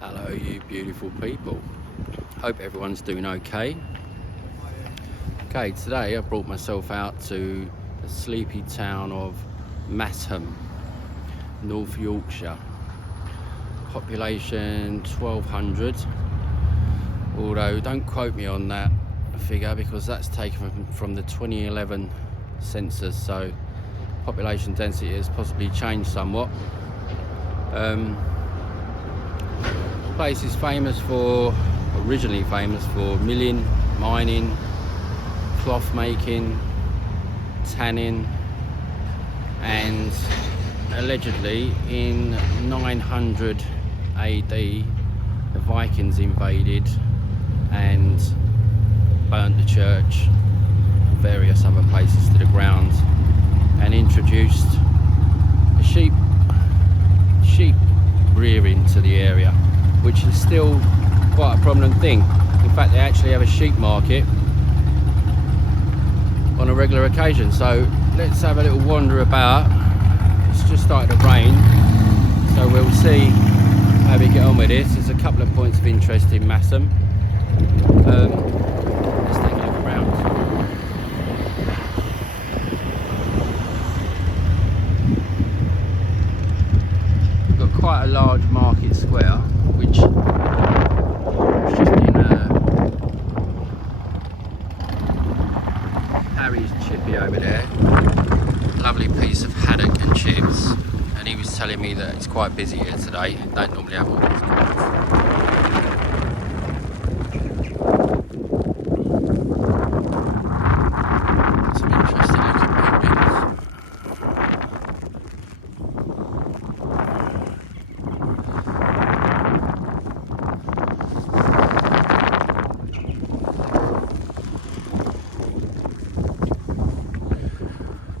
Hello you beautiful people, hope everyone's doing okay. Today I brought myself out to the sleepy town of Masham, North Yorkshire. Population 1200, although don't quote me on that figure because that's taken from the 2011 census, so population density has possibly changed somewhat. Place is originally famous for milling, mining, cloth making, tanning, and allegedly in 900 AD the Vikings invaded and burnt the church and various other places to the ground and introduced sheep rearing to the area, which is still quite a prominent thing. In fact, they actually have a sheep market on a regular occasion. So let's have a little wander about. It's just started to rain, so we'll see how we get on with this. There's a couple of points of interest in Masham. Let's take a look around. We've got quite a large market square, which just in Harry's Chippy over there. Lovely piece of haddock and chips, and he was telling me that it's quite busy here today. Don't normally have all these cars. Some interesting looking buildings.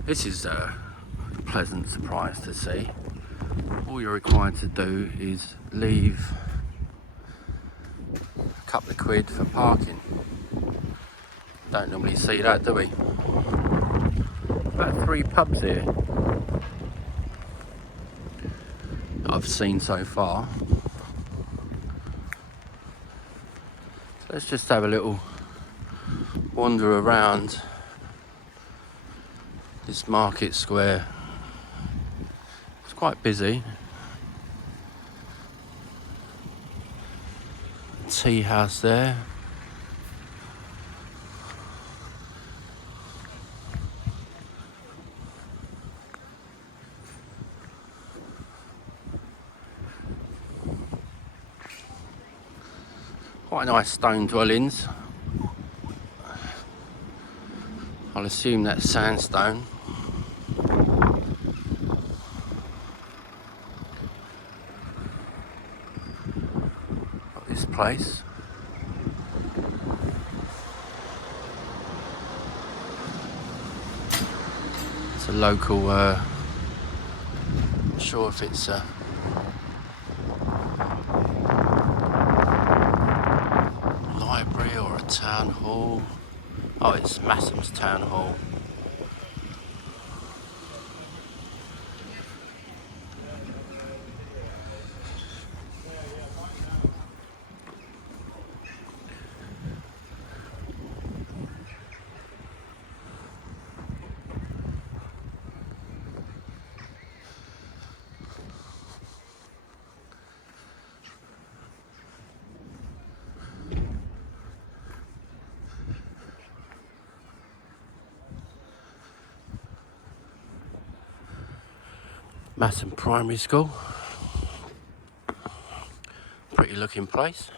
This is a pleasant surprise to see. All you're required to do is leave a couple of quid for parking. Don't normally see that, do we? About 3 pubs here that I've seen so far. So let's just have a little wander around this market square. It's quite busy. Tea house there. Quite nice stone dwellings. I'll assume that's sandstone. Got this place. It's a local, not sure if it's a library or a town hall. Oh, it's Masham's town hall. Masham Primary School. Pretty looking place.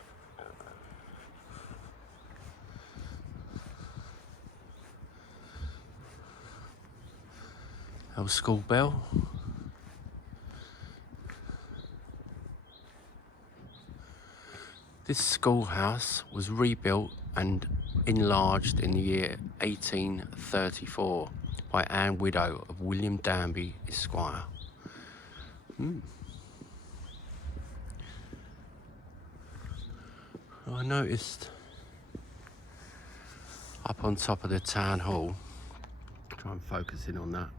Our school bell. This schoolhouse was rebuilt and enlarged in the year 1834 by Anne, widow of William Danby, Esquire. I noticed up on top of the town hall, try and focus in on that,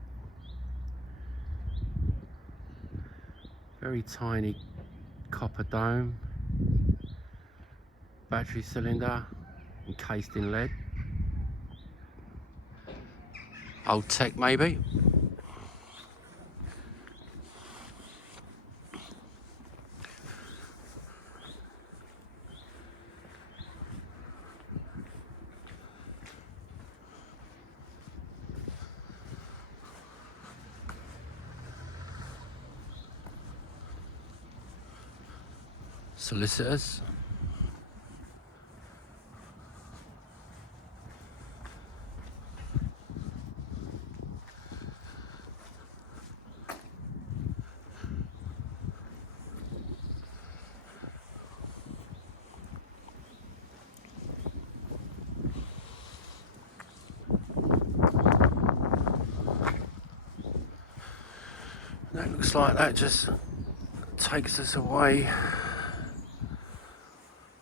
very tiny copper dome battery cylinder encased in lead. Old tech maybe. Solicitors. That looks like that just takes us away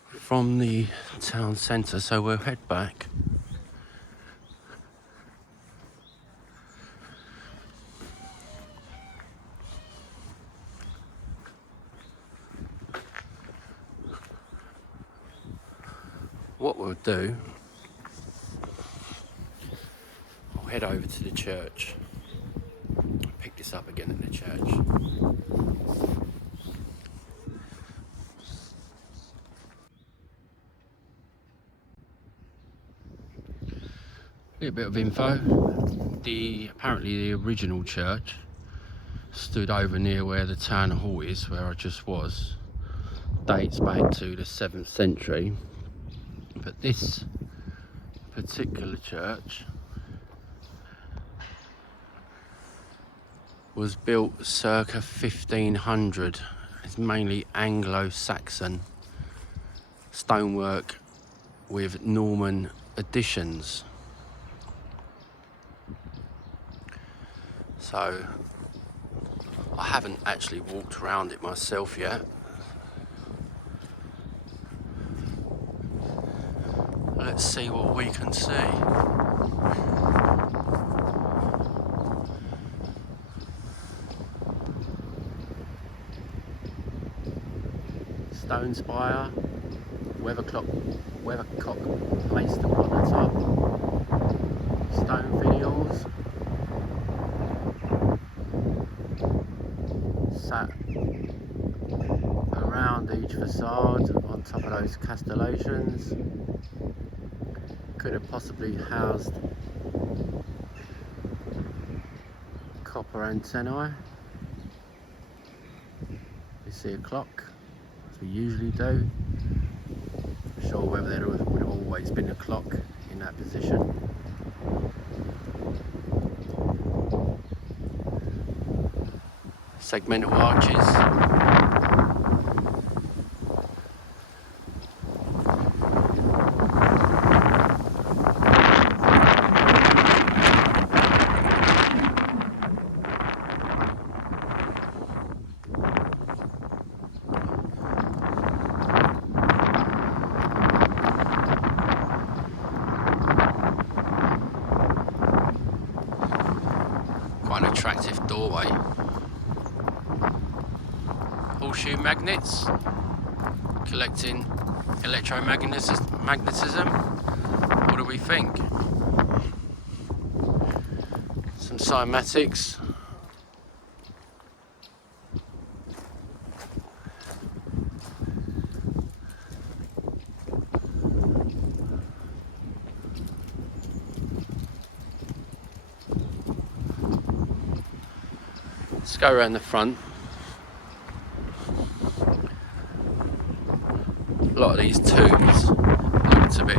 from the town centre, so we'll head back. What we'll do, I'll head over to the church, pick this up again at the church. A little bit of info. Apparently the original church stood over near where the town hall is, where I just was. Dates back to the 7th century. But this particular church was built circa 1500. It's mainly Anglo-Saxon stonework with Norman additions. So I haven't actually walked around it myself yet. Let's see what we can see. Stone spire, weathercock placed upon the top, stone finials, sat around each facade on top of those castellations. Could have possibly housed copper antennae. You see a clock, as we usually do. Not sure whether there would have always been a clock in that position. Segmental arches. Quite an attractive doorway. Horseshoe magnets, collecting electromagnetism. What do we think? Some cymatics. Let's go around the front. A lot of these tombs look to be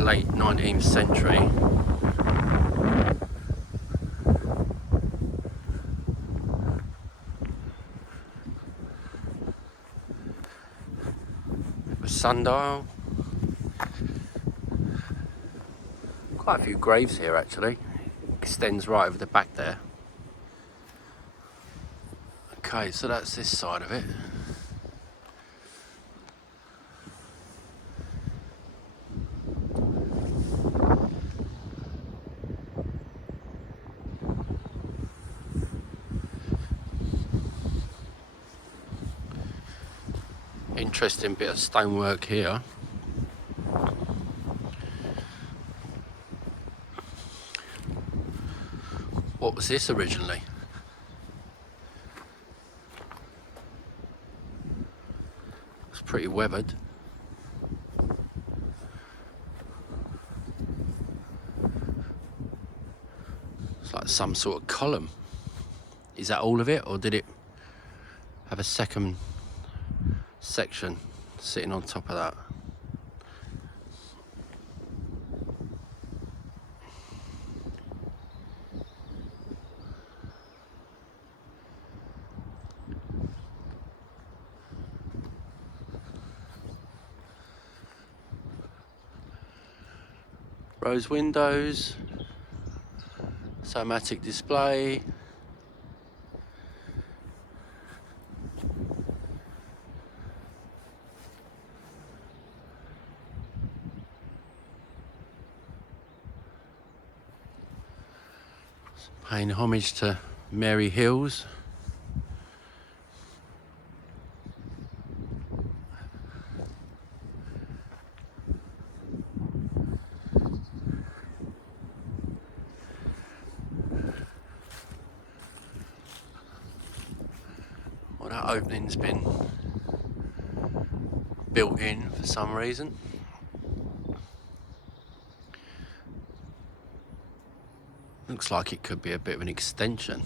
late 19th century. A sundial. Quite a few graves here actually. Extends right over the back there. Okay, so that's this side of it. Interesting bit of stonework here. What was this originally? It's pretty weathered. It's like some sort of column. Is that all of it, or did it have a second section sitting on top of that? Rose windows, cymatic display. Paying homage to Mary Hills. Well, that opening's been built in for some reason. Looks like it could be a bit of an extension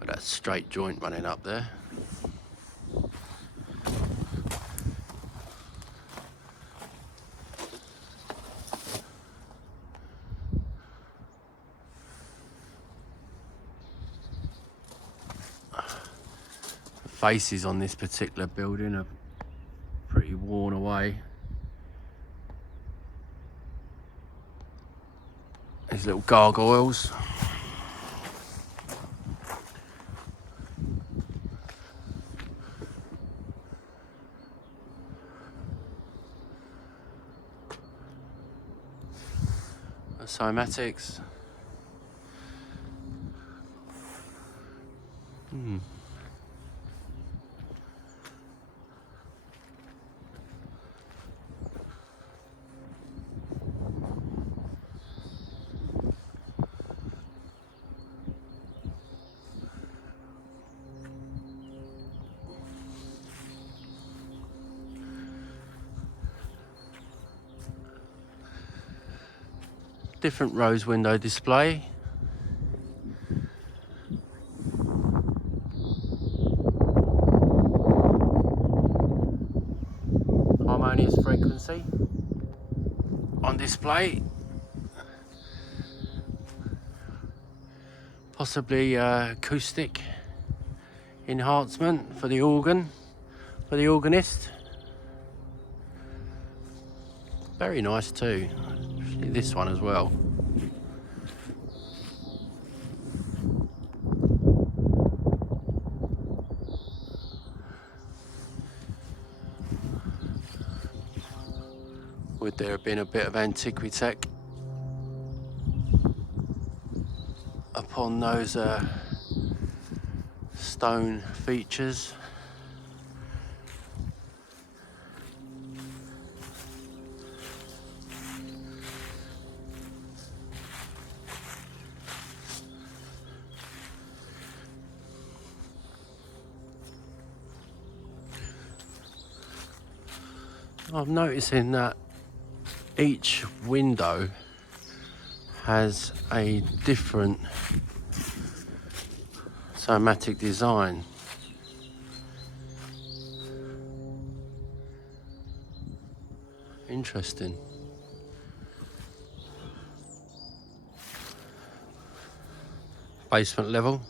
with that straight joint running up there. The faces on this particular building are pretty worn away. These little gargoyles. The cymatics. Different rose window display. Harmonious frequency on display. Possibly acoustic enhancement for the organ, for the organist. Very nice too. Actually, this one as well. Would there have been a bit of antiquitech upon those stone features? I'm noticing that each window has a different cymatic design. Interesting. Basement level.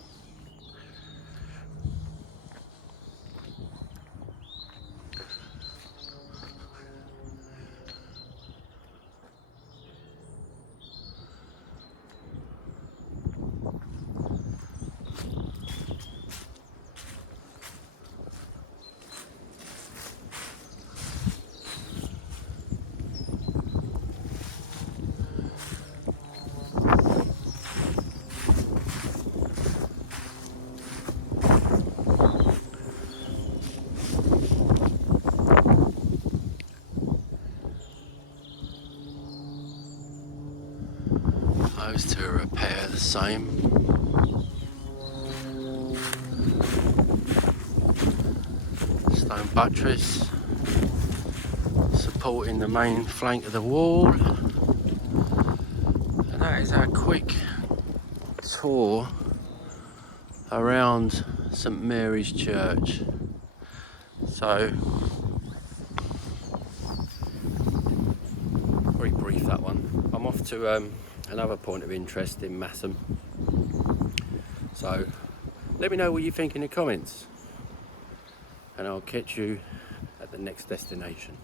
to repair the same. Stone buttress supporting the main flank of the wall. And that is our quick tour around St Mary's Church. So, very brief that one. I'm off to another point of interest in Masham. So, let me know what you think in the comments, and I'll catch you at the next destination.